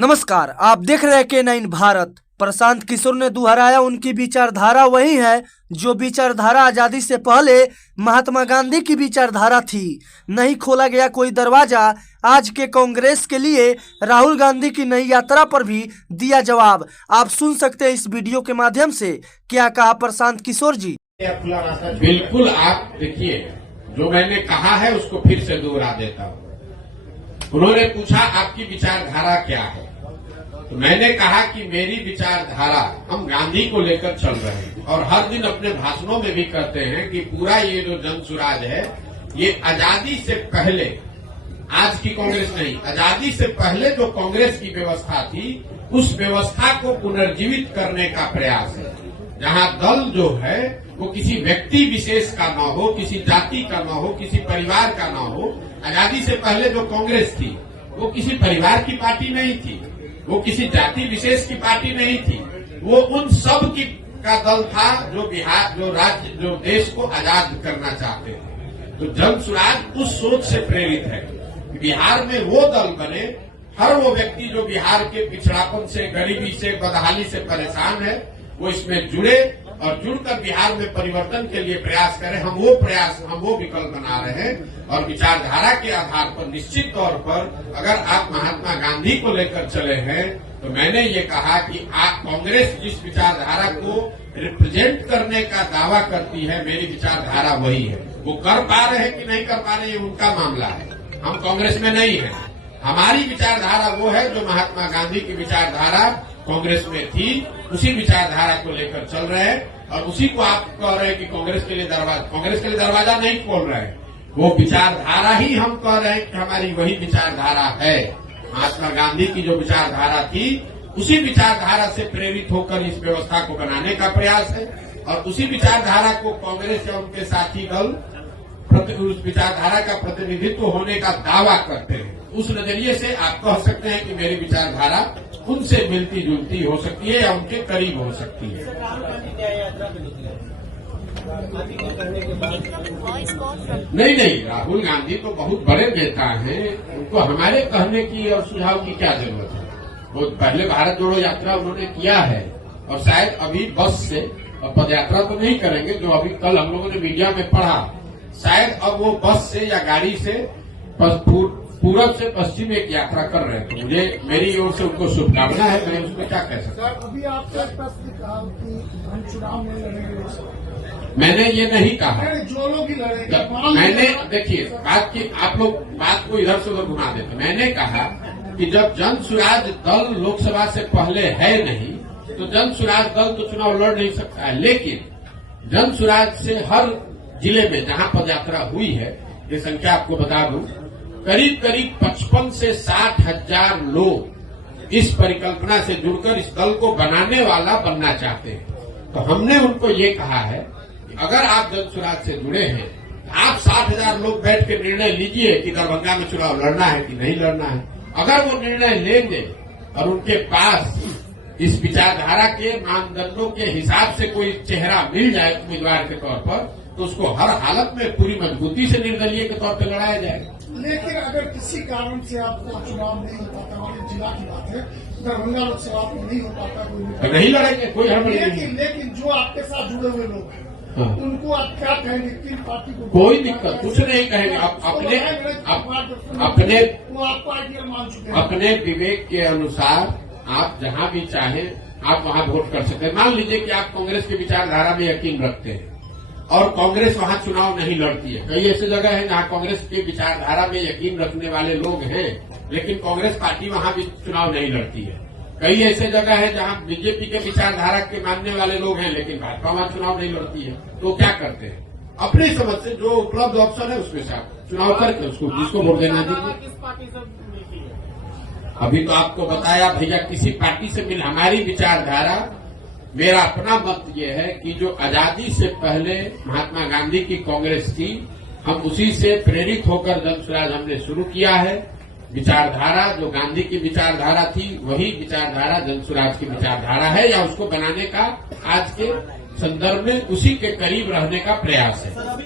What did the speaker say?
नमस्कार, आप देख रहे हैं K9 भारत। प्रशांत किशोर ने दोहराया उनकी विचारधारा वही है जो विचारधारा आजादी से पहले महात्मा गांधी की विचारधारा थी। नहीं खोला गया कोई दरवाजा। आज के कांग्रेस के लिए राहुल गांधी की नई यात्रा पर भी दिया जवाब। आप सुन सकते हैं इस वीडियो के माध्यम से क्या कहा प्रशांत किशोर जी। बिल्कुल, आप देखिए, जो मैंने कहा है उसको फिर से दोहरा देता हूँ। उन्होंने पूछा आपकी विचारधारा क्या है, तो मैंने कहा कि मेरी विचारधारा, हम गांधी को लेकर चल रहे हैं और हर दिन अपने भाषणों में भी कहते हैं कि पूरा ये जो जन सुराज है ये आजादी से पहले, आज की कांग्रेस नहीं, आजादी से पहले जो कांग्रेस की व्यवस्था थी उस व्यवस्था को पुनर्जीवित करने का प्रयास है। जहां दल जो है वो किसी व्यक्ति विशेष का न हो, किसी जाति का न हो, किसी परिवार का न हो। आजादी से पहले जो कांग्रेस थी वो किसी परिवार की पार्टी नहीं थी, वो किसी जाति विशेष की पार्टी नहीं थी, वो उन सब की का दल था जो बिहार, जो राज्य, जो देश को आजाद करना चाहते थे। तो जन सुराज उस सोच से प्रेरित है कि बिहार में वो दल बने, हर वो व्यक्ति जो बिहार के पिछड़ापन से, गरीबी से, बदहाली से परेशान है वो इसमें जुड़े और जुड़कर बिहार में परिवर्तन के लिए प्रयास करें। हम वो विकल्प बना रहे हैं और विचारधारा के आधार पर निश्चित तौर पर अगर आप महात्मा गांधी को लेकर चले हैं तो मैंने ये कहा कि आप कांग्रेस जिस विचारधारा को रिप्रेजेंट करने का दावा करती है, मेरी विचारधारा वही है। वो कर पा रहे हैं कि नहीं कर पा रहे हैं उनका मामला है, हम कांग्रेस में नहीं है। हमारी विचारधारा वो है जो महात्मा गांधी की विचारधारा कांग्रेस में थी, उसी विचारधारा को लेकर चल रहे हैं और उसी को आप कह रहे हैं कि कांग्रेस के लिए दरवाजा नहीं खोल रहे हैं। वो विचारधारा ही हम कह रहे हैं कि हमारी वही विचारधारा है। महात्मा गांधी की जो विचारधारा थी उसी विचारधारा से प्रेरित होकर इस व्यवस्था को बनाने का प्रयास है और उसी विचारधारा को कांग्रेस या उनके साथी दल उस विचारधारा का प्रतिनिधित्व होने का दावा करते हैं। उस नजरिए से आप कह सकते हैं कि मेरी विचारधारा उनसे मिलती जुलती हो सकती है या उनके करीब हो सकती है। नहीं, राहुल गांधी तो बहुत बड़े नेता हैं, उनको हमारे कहने की और सुझाव की क्या जरूरत है। वो पहले भारत जोड़ो यात्रा उन्होंने किया है और शायद अभी बस से, और पदयात्रा तो नहीं करेंगे जो अभी कल हम लोगों ने मीडिया में पढ़ा, शायद अब वो बस से या गाड़ी से पूरब से पश्चिम एक यात्रा कर रहे हैं। तो मुझे, मेरी ओर से उनको शुभकामना है, मैं उसमें क्या कह सकता हूँ। अभी आपने कहा कि हम चुनाव में लड़ेंगे, मैंने ये नहीं कहा। जो लोग ही लड़ेंगे, मैंने, देखिए, आप लोग बात को इधर से उधर घुमा देते। मैंने कहा कि जब जन सुराज दल लोकसभा से पहले है नहीं तो जन सुराज दल तो चुनाव लड़ नहीं सकता है, लेकिन जन सुराज से हर जिले में जहां पदयात्रा हुई है, ये संख्या आपको बता दूं, करीब 55 से 60 हजार लोग इस परिकल्पना से जुड़कर इस दल को बनाने वाला बनना चाहते हैं। तो हमने उनको ये कहा है कि अगर आप जन सुराज से जुड़े हैं, आप 60 हजार लोग बैठ के निर्णय लीजिए कि दरभंगा में चुनाव लड़ना है कि नहीं लड़ना है। अगर वो निर्णय लेंगे और उनके पास इस विचारधारा के मानदंडों के हिसाब से कोई चेहरा मिल जाए उम्मीदवार के तौर पर, तो उसको हर हालत में पूरी मजबूती से निर्दलीय के तौर पर लड़ाया जाएगा। लेकिन अगर किसी कारण से आपको चुनाव नहीं हो पाता, हमारे जिला की बात है, दरभंगा लोकसभा को नहीं हो पाता, तो नहीं लड़ेंगे, कोई हड़बड़ी नहीं। लेकिन जो आपके साथ जुड़े हुए लोग हैं, उनको आप क्या कहेंगे? किन पार्टी को? कोई दिक्कत, कुछ नहीं कहेंगे। आप अपने विवेक के अनुसार आप जहां भी चाहें आप वहां वोट कर सकते हैं। मान लीजिए कि आप कांग्रेस की विचारधारा में यकीन रखते हैं और कांग्रेस वहां चुनाव नहीं लड़ती है। कई ऐसी जगह है जहां कांग्रेस की विचारधारा में यकीन रखने वाले लोग हैं लेकिन कांग्रेस पार्टी वहां भी चुनाव नहीं लड़ती है। कई ऐसे जगह है जहां बीजेपी के विचारधारा के मानने वाले लोग हैं लेकिन भाजपा वहां चुनाव नहीं लड़ती है। तो क्या करते हैं, अपनी समझ से जो उपलब्ध ऑप्शन है उसमें से आप चुनाव करके उसको जिसको वोट देना दीजिए। अभी तो आपको बताया भैया, किसी पार्टी से मिल, हमारी विचारधारा, मेरा अपना मत ये है कि जो आजादी से पहले महात्मा गांधी की कांग्रेस थी, हम उसी से प्रेरित होकर जन सुराज हमने शुरू किया है। विचारधारा जो गांधी की विचारधारा थी वही विचारधारा जन सुराज की विचारधारा है, या उसको बनाने का आज के संदर्भ में उसी के करीब रहने का प्रयास है।